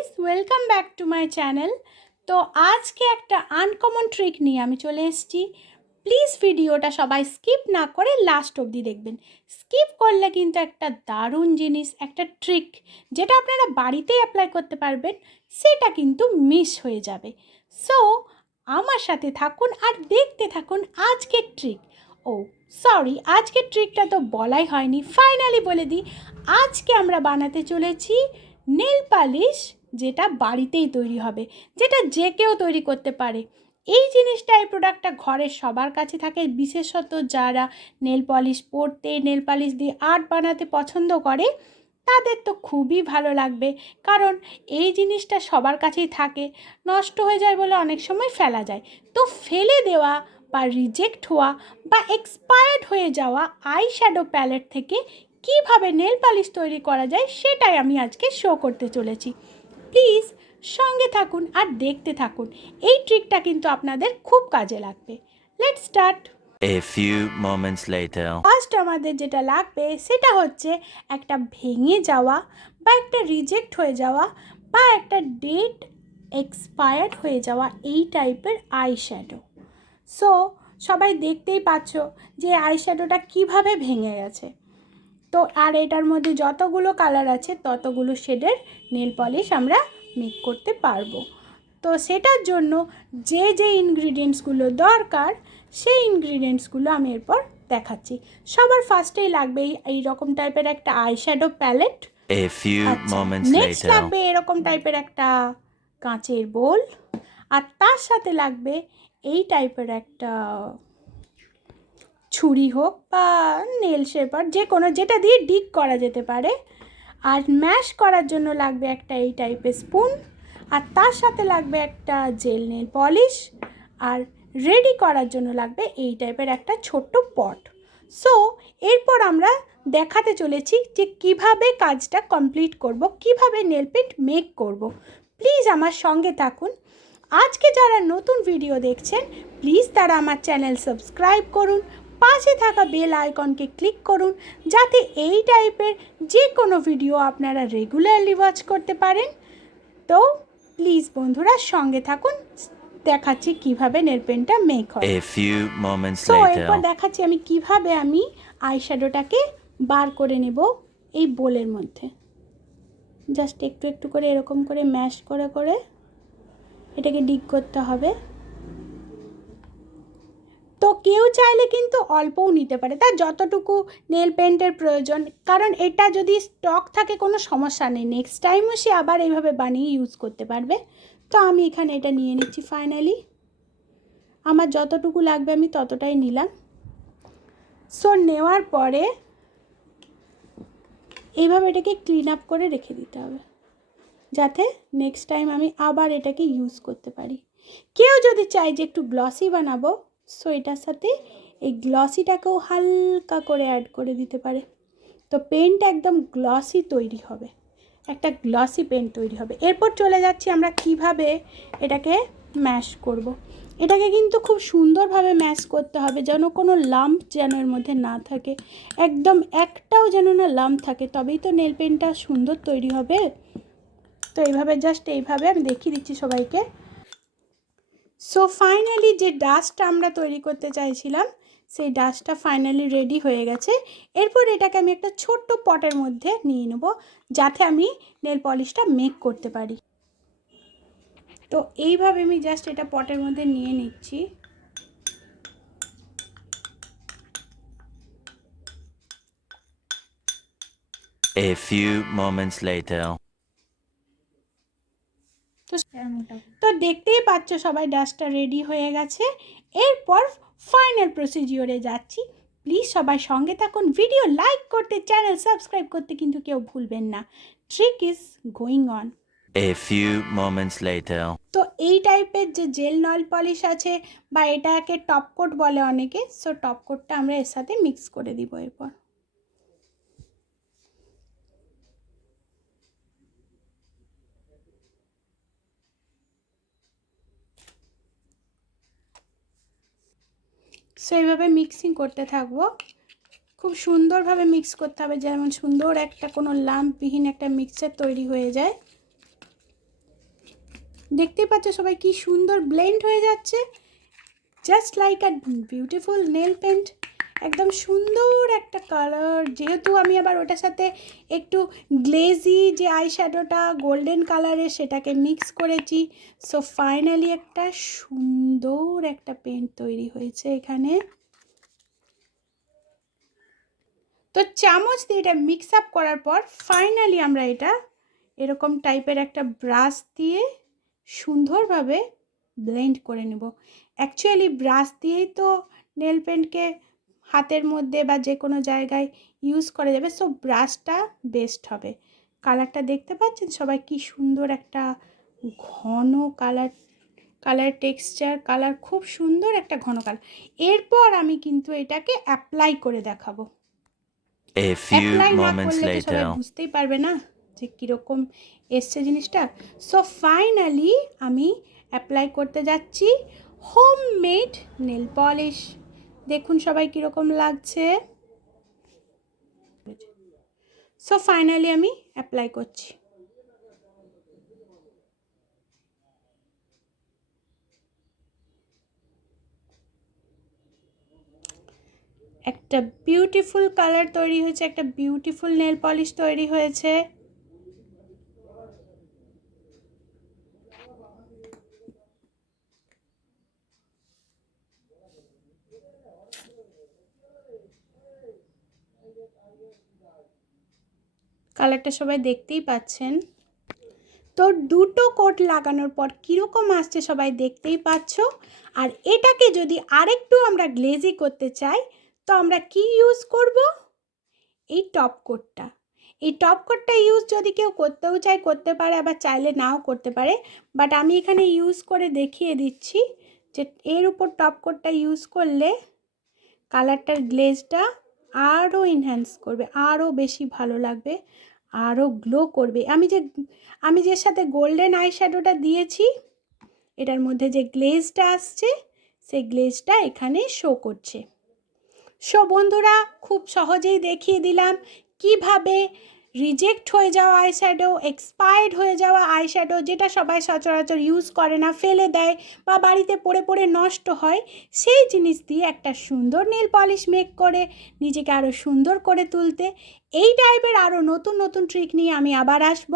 Guys, welcome back to my channel. তো আজকে একটা আনকমন ট্রিক নিয়ে আমি চলে এসেছি। প্লিজ ভিডিওটা সবাই স্কিপ না করে লাস্ট অবধি দেখবেন। স্কিপ করলে কিন্তু একটা দারুণ জিনিস, একটা ট্রিক যেটা আপনারা বাড়িতেই অ্যাপ্লাই করতে পারবেন, সেটা কিন্তু মিস হয়ে যাবে। সো আমার সাথে থাকুন আর দেখতে থাকুন আজকের ট্রিক। ও সরি, আজকের ট্রিকটা তো বলাই হয়নি, ফাইনালি বলে দিই। আজকে আমরা বানাতে চলেছি নেল পালিশ, যেটা বাড়িতেই তৈরি হবে, যেটা যে কেউ তৈরি করতে পারে। এই জিনিসটা, এই প্রোডাক্টটা ঘরের সবার কাছে থাকে, বিশেষত যারা নেল পলিশ পরতে, নেল পালিশ দিয়ে আর্ট বানাতে পছন্দ করে, তাদের তো খুবই ভালো লাগবে। কারণ এই জিনিসটা সবার কাছেই থাকে, নষ্ট হয়ে যায় বলে অনেক সময় ফেলা যায়। তো ফেলে দেওয়া বা রিজেক্ট হওয়া বা এক্সপায়ার্ড হয়ে যাওয়া আই শ্যাডো প্যালেট থেকে কীভাবে নেল পালিশ তৈরি করা যায়, সেটাই আমি আজকে শো করতে চলেছি। প্লিজ সঙ্গে থাকুন আর দেখতে থাকুন। এই ট্রিকটা কিন্তু আপনাদের খুব কাজে লাগবে। Let's start. A few moments later. First আমাদের যেটা লাগবে সেটা হচ্ছে একটা ভেঙে যাওয়া বা একটা রিজেক্ট হয়ে যাওয়া বা একটা ডেট এক্সপায়ার্ড হয়ে যাওয়া এই টাইপের আই শ্যাডো। সো সবাই দেখতেই পাচ্ছ যে আই শ্যাডোটা কীভাবে ভেঙে গেছে। তো আর এটার মধ্যে যতগুলো কালার আছে ততগুলো শেডের নেল পলিশ আমরা মেক করতে পারবো। তো সেটার জন্য যে যে ইনগ্রিডিয়েন্টসগুলো দরকার, সেই ইনগ্রিডিয়েন্টসগুলো আমি এরপর দেখাচ্ছি। সবার ফার্স্টেই লাগবে এই রকম টাইপের একটা eye shadow palette. A few moments next later. লাগবে এরকম টাইপের একটা কাঁচের বোল, আর তার সাথে লাগবে এই টাইপের একটা ছুরি হোক বা নেল শেপার, যে কোনো যেটা দিয়ে ডিগ করা যেতে পারে। আর ম্যাশ করার জন্য লাগবে একটা এই টাইপের স্পুন, আর তার সাথে লাগবে একটা জেল নেল পলিশ, আর রেডি করার জন্য লাগবে এই টাইপের একটা ছোট্ট পট। সো এরপর আমরা দেখাতে চলেছি যে কিভাবে কাজটা কমপ্লিট করব, কিভাবে নেল পেন্ট মেক করব। প্লিজ আমার সঙ্গে থাকুন। আজকে যারা নতুন ভিডিও দেখছেন, প্লিজ তারা আমার চ্যানেল সাবস্ক্রাইব করুন, পাশে থাকা বেল আইকনকে ক্লিক করুন, যাতে এই টাইপের যে কোনো ভিডিও আপনারা রেগুলারলি ওয়াচ করতে পারেন। তো প্লিজ বন্ধুরা সঙ্গে থাকুন, দেখাচ্ছি কিভাবে নেল পেন্টটা মেক হয়। A few moments so later. এরপর দেখাচ্ছি আমি কিভাবে আমি আই শ্যাডোটাকে বার করে নেব এই বোলের মধ্যে। জাস্ট একটু একটু করে এরকম করে ম্যাশ করে করে এটাকে ডিগ করতে হবে। তো কেউ চাইলে কিন্তু অল্পও নিতে পারে, তার যতটুকু নেল পেন্টের প্রয়োজন। কারণ এটা যদি স্টক থাকে কোনো সমস্যা নেই, নেক্সট টাইমও সে আবার এইভাবে বানিয়ে ইউজ করতে পারবে। তো আমি এখানে এটা নিয়ে নিচ্ছি। ফাইনালি আমার যতটুকু লাগবে আমি ততটাই নিলাম। সো নেওয়ার পরে এইভাবে এটাকে ক্লিন আপ করে রেখে দিতে হবে, যাতে নেক্সট টাইম আমি আবার এটাকে ইউজ করতে পারি। কেউ যদি চায় যে একটু গ্লসি বানাবো, সো এটার সাথে এই গ্লসিটাকেও হালকা করে অ্যাড করে দিতে পারে। তো পেন্ট একদম গ্লসি তৈরি হবে, একটা গ্লসি পেন্ট তৈরি হবে। এরপর চলে যাচ্ছি আমরা কিভাবে এটাকে ম্যাশ করব। এটাকে কিন্তু খুব সুন্দরভাবে ম্যাশ করতে হবে, যেন কোনো লাম্প যেন এর মধ্যে না থাকে, একদম একটাও যেন না লাম্প থাকে, তবেই তো নেল পেন্টটা সুন্দর তৈরি হবে। তো এইভাবে জাস্ট এইভাবে আমি দেখিয়ে দিচ্ছি সবাইকে। সো ফাইনালি যে ডাস্টটা আমরা তৈরি করতে চাইছিলাম, সেই ডাস্টটা ফাইনালি রেডি হয়ে গেছে। এরপর এটাকে আমি একটা ছোট্ট পটের মধ্যে নিয়ে নেব, যাতে আমি নেল পলিশটা মেক করতে পারি। তো এইভাবে আমি জাস্ট এটা পটের মধ্যে নিয়ে নিচ্ছি। A few moments later. তো দেখতেই পাচ্ছ সবাই ডাস্টটা রেডি হয়ে গেছে। এরপর ফাইনাল প্রসিডিওরে যাচ্ছি। প্লিজ সবাই সঙ্গে থাকুন, ভিডিও লাইক করতে, চ্যানেল সাবস্ক্রাইব করতে কিন্তু কেউ ভুলবেন না। Trick is going on. A few moments later. তো এই টাইপের যে জেল নেল পলিশ আছে, বা এটাকে টপ কোট বলে অনেকে, সো টপ কোটটা আমরা এর সাথে মিক্স করে দিব। এরপর সো এইভাবে মিক্সিং করতে থাকবো, খুব সুন্দরভাবে মিক্স করতে হবে, যেমন সুন্দর একটা কোনো লাম্পবিহীন একটা মিক্সচার তৈরি হয়ে যায়। দেখতেই পাচ্ছ সবাই কি সুন্দর ব্লেন্ড হয়ে যাচ্ছে, just like a beautiful nail paint. একদম সুন্দর একটা কালার, যেহেতু আমি আবার ওটার সাথে একটু গ্লেজি যে আইশ্যাডোটা গোল্ডেন কালারের সেটাকে মিক্স করেছি। সো ফাইনালি একটা সুন্দর একটা পেন্ট তৈরি হয়েছে এখানে। তো চামচ দিয়ে এটা মিক্স আপ করার পর ফাইনালি আমরা এটা এরকম টাইপের একটা ব্রাশ দিয়ে সুন্দরভাবে ব্লেন্ড করে নেব। অ্যাকচুয়ালি ব্রাশ দিয়েই তো নেল পেন্টকে হাতের মধ্যে বা যে কোনো জায়গায় ইউজ করা যাবে, সো ব্রাশটা বেস্ট হবে। কালারটা দেখতে পাচ্ছেন সবাই কি সুন্দর একটা ঘন কালার টেক্সচার, কালার খুব সুন্দর একটা ঘন কালার। এরপর আমি কিন্তু এটাকে অ্যাপ্লাই করে দেখাবো। A few অ্যাপ্লাই না moments করলে তো সবাই later. বুঝতেই পারবে না যে কীরকম এসছে জিনিসটা। সো ফাইনালি আমি অ্যাপ্লাই করতে যাচ্ছি হোমমেড নেল পলিশ। দেখুন সবাই কীরকম লাগছে। সো ফাইনালি আমি অ্যাপ্লাই করছি। একটা বিউটিফুল কালার তৈরি হয়েছে, একটা বিউটিফুল নেল পলিশ তৈরি হয়েছে। কালারটা সবাই দেখতেই পাচ্ছেন। তো দুটো কোট লাগানোর পর কীরকম আসছে সবাই দেখতেই পাচ্ছ। আর এটাকে যদি আরেকটু আমরা গ্লেজি করতে চাই তো আমরা কি ইউজ করব, এই টপ কোটটা। এই টপ কোটটা ইউজ যদি কেউ করতেও চায় করতে পারে, আবার চাইলে নাও করতে পারে, বাট আমি এখানে ইউজ করে দেখিয়ে দিচ্ছি যে এর উপর টপ কোটটা ইউজ করলে কালারটার গ্লেজটা আরও এনহ্যান্স করবে, আরও বেশি ভালো লাগবে, আরও গ্লো করবে। আমি যে সাথে গোল্ডেন আইশ্যাডোটা দিয়েছি এটার মধ্যে যে গ্লেজটা আসছে সেই গ্লেজটা এখানে শো করছে। সো বন্ধুরা, খুব সহজেই দেখিয়ে দিলাম কিভাবে রিজেক্ট হয়ে যাওয়া আইশ্যাডো, এক্সপায়ার্ড হয়ে যাওয়া আইশ্যাডো, যেটা সবাই সচরাচর ইউজ করে না, ফেলে দেয় বা বাড়িতে পড়ে পড়ে নষ্ট হয়, সেই জিনিস দিয়ে একটা সুন্দর নেল পলিশ মেক করে নিজেকে আরও সুন্দর করে তুলতে। এই টাইপের আরও নতুন নতুন ট্রিক নিয়ে আমি আবার আসব।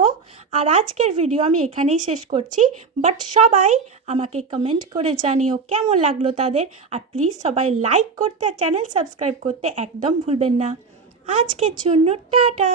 আর আজকের ভিডিও আমি এখানেই শেষ করছি, বাট সবাই আমাকে কমেন্ট করে জানিও কেমন লাগলো তাদের। আর প্লিজ সবাই লাইক করতে আর চ্যানেল সাবস্ক্রাইব করতে একদম ভুলবেন না। আজকের জন্য টাটা।